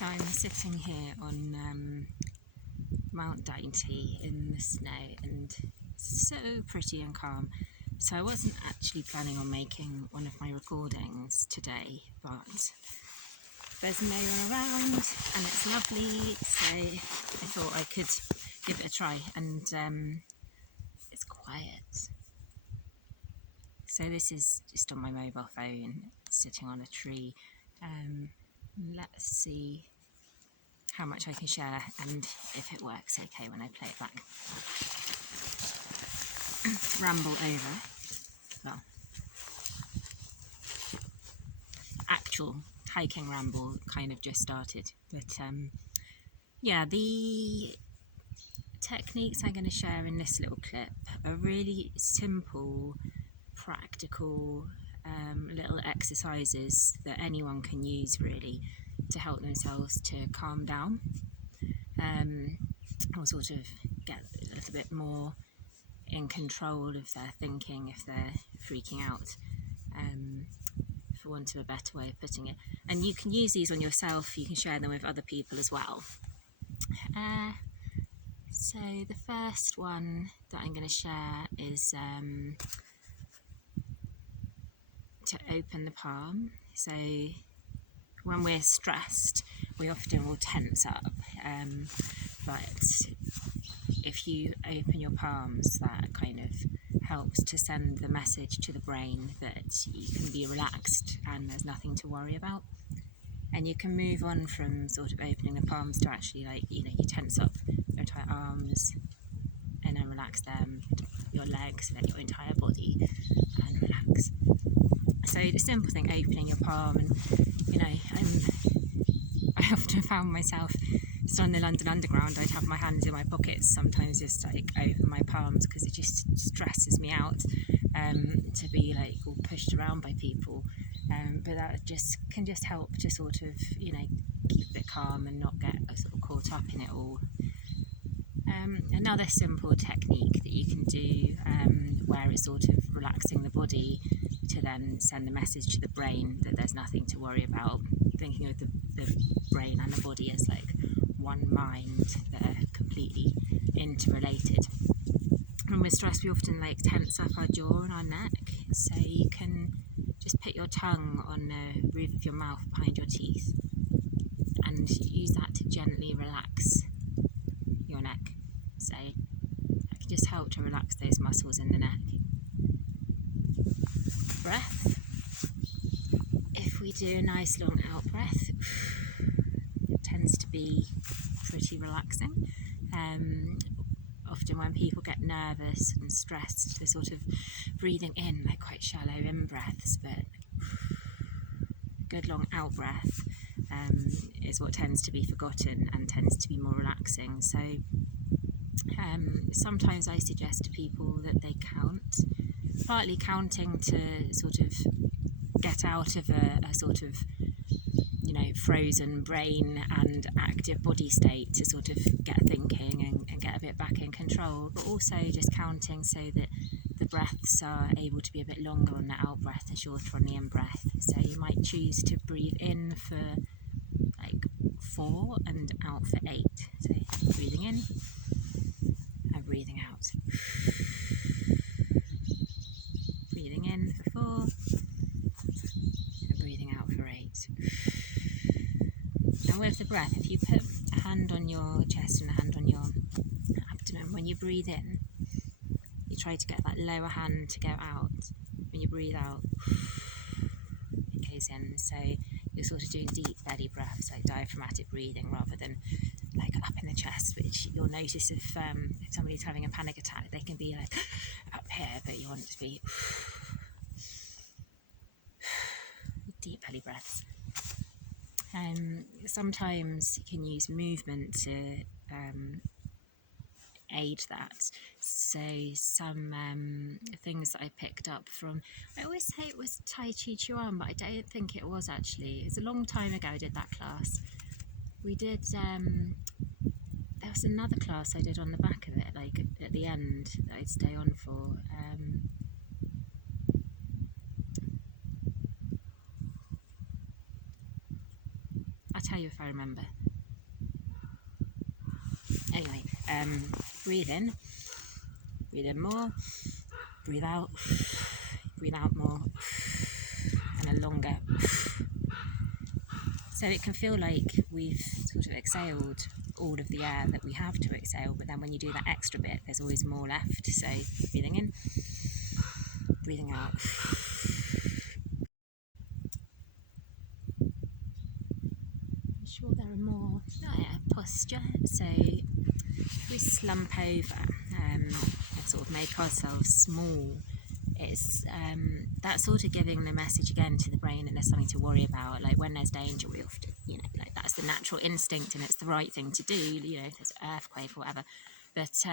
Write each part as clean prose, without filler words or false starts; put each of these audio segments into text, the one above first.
So I'm sitting here on Mount Dainty in the snow, and so pretty and calm. So I wasn't actually planning on making one of my recordings today, but there's no one around and it's lovely, so I thought I could give it a try, and it's quiet. So this is just on my mobile phone, sitting on a tree. Let's see how much I can share and if it works okay when I play it back. Ramble over. Well, actual hiking ramble kind of just started, but yeah, the techniques I'm going to share in this little clip are really simple, practical little exercises that anyone can use really to help themselves to calm down, or sort of get a little bit more in control of their thinking if they're freaking out, for want of a better way of putting it. And you can use these on yourself, you can share them with other people as well. So the first one that I'm going to share is to open the palm. So when we're stressed, we often will tense up, but if you open your palms, that kind of helps to send the message to the brain that you can be relaxed and there's nothing to worry about. And you can move on from sort of opening the palms to actually, like, you tense up your entire arms and then relax them, your legs, then your entire body, and relax. So the simple thing, opening your palm, and I often found myself just on the London Underground, I'd have my hands in my pockets, sometimes just like open my palms, because it just stresses me out to be like all pushed around by people, but that can just help to sort of keep it calm and not get sort of caught up in it all. Another simple technique that you can do, where it's sort of relaxing the body to then send the message to the brain that there's nothing to worry about, thinking of the brain and the body as like one mind that are completely interrelated. When we're stressed, we often tense up our jaw and our neck, so you can just put your tongue on the roof of your mouth behind your teeth and use that to gently relax your neck. So that can just help to relax those muscles in the neck. Breath. If we do a nice long out breath, it tends to be pretty relaxing. Often when people get nervous and stressed, they're sort of breathing in, like quite shallow in breaths, but a good long out breath is what tends to be forgotten and tends to be more relaxing. So sometimes I suggest to people that they count, partly counting to sort of get out of a sort of frozen brain and active body state to sort of get thinking and get a bit back in control, but also just counting so that the breaths are able to be a bit longer on the out breath and shorter on the in breath. So you might choose to breathe in for like 4 and out for 8. So breathing in and breathing out. Breathing in for 4 and breathing out for 8. And with the breath, if you put a hand on your chest and a hand on your abdomen, when you breathe in, you try to get that lower hand to go out. When you breathe out, it goes in. So you're sort of doing deep belly breaths, like diaphragmatic breathing, rather than like up in the chest, which you'll notice if somebody's having a panic attack, they can be like up here, but you want it to be deep belly breaths. Sometimes you can use movement to aid that. So some things that I picked up from, I always say it was Tai Chi Chuan, but I don't think it was actually. It's a long time ago I did that class. We did, there was another class I did on the back of it, like at the end, that I'd stay on for. tell you if I remember. Anyway, breathe in more, breathe out more, and a longer. So it can feel like we've sort of exhaled all of the air that we have to exhale, but then when you do that extra bit, there's always more left. So breathing in, breathing out. I'm sure there are more. Posture. So if we slump over and sort of make ourselves small, it's that's sort of giving the message again to the brain that there's something to worry about. Like when there's danger, we often, like that's the natural instinct and it's the right thing to do, if there's an earthquake or whatever. But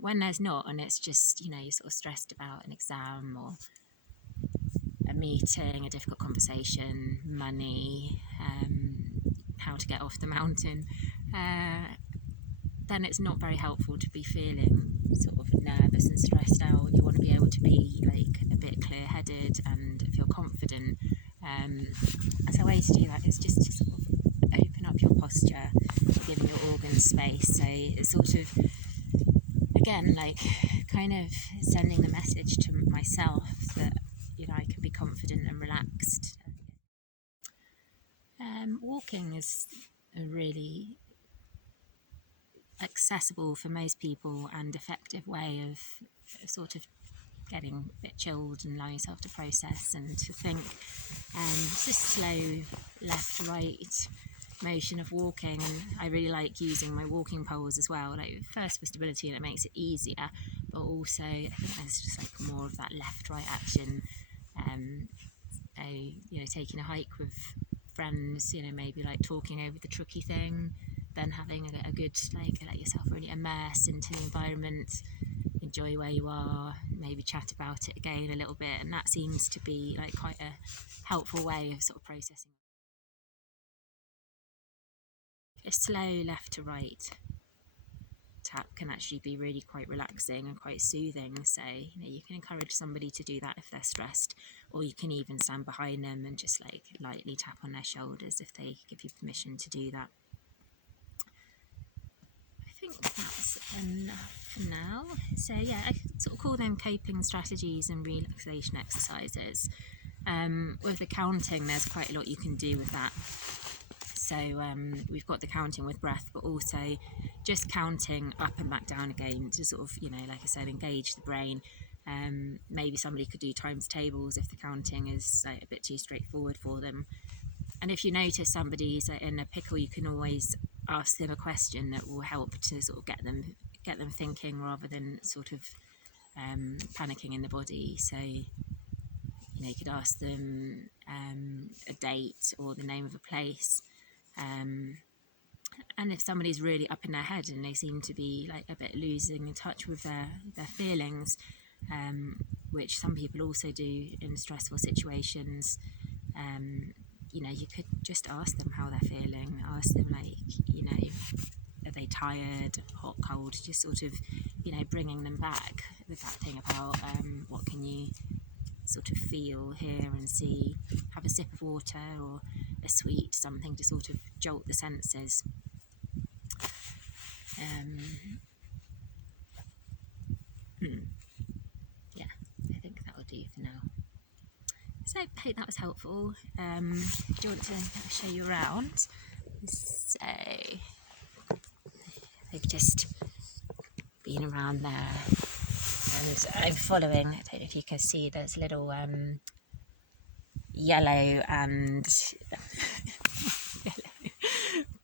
when there's not, and it's just, you're sort of stressed about an exam or a meeting, a difficult conversation, money, how to get off the mountain, then it's not very helpful to be feeling sort of nervous and stressed out. You want to be able to be like a bit clear-headed and feel confident. And so a way to do that is just to sort of open up your posture, giving your organs space. So it's sort of, again, like kind of sending the message to myself that, I can be confident and relaxed. Walking is a really accessible for most people and effective way of sort of getting a bit chilled and allowing yourself to process and to think. It's a slow left right motion of walking, and I really like using my walking poles as well, like first for stability, and it makes it easier, but also I think there's just like more of that left right action. Taking a hike with friends, maybe like talking over the trucky thing, then having a good, let yourself really immerse into the environment, enjoy where you are, maybe chat about it again a little bit, and that seems to be like quite a helpful way of sort of processing. A slow left to right tap can actually be really quite relaxing and quite soothing. So you can encourage somebody to do that if they're stressed, or you can even stand behind them and just like lightly tap on their shoulders if they give you permission to do that. I think that's enough for now. So yeah, I sort of call them coping strategies and relaxation exercises. With the counting, there's quite a lot you can do with that. So we've got the counting with breath, but also just counting up and back down again to sort of, like I said, engage the brain. Maybe somebody could do times tables if the counting is a bit too straightforward for them. And if you notice somebody's in a pickle, you can always ask them a question that will help to sort of get them thinking rather than sort of panicking in the body. So you could ask them a date or the name of a place. And if somebody's really up in their head and they seem to be like a bit losing in touch with their feelings, which some people also do in stressful situations, you could just ask them how they're feeling. Ask them are they tired, hot, cold? Just sort of, bringing them back with that thing about what can you sort of feel, hear and see. Have a sip of water or a sweet, something to sort of jolt the senses. Yeah, I think that will do for now. So I hope that was helpful. Do you want to show you around? So they've just been around there, and I'm following. I don't know if you can see. There's little yellow and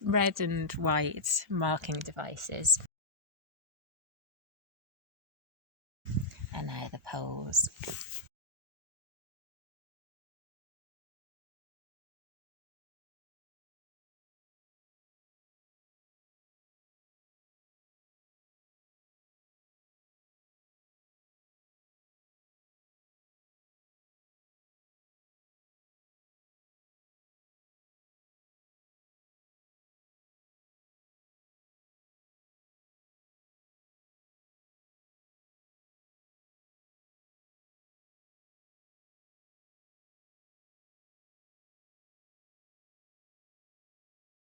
red and white marking devices. And now the poles.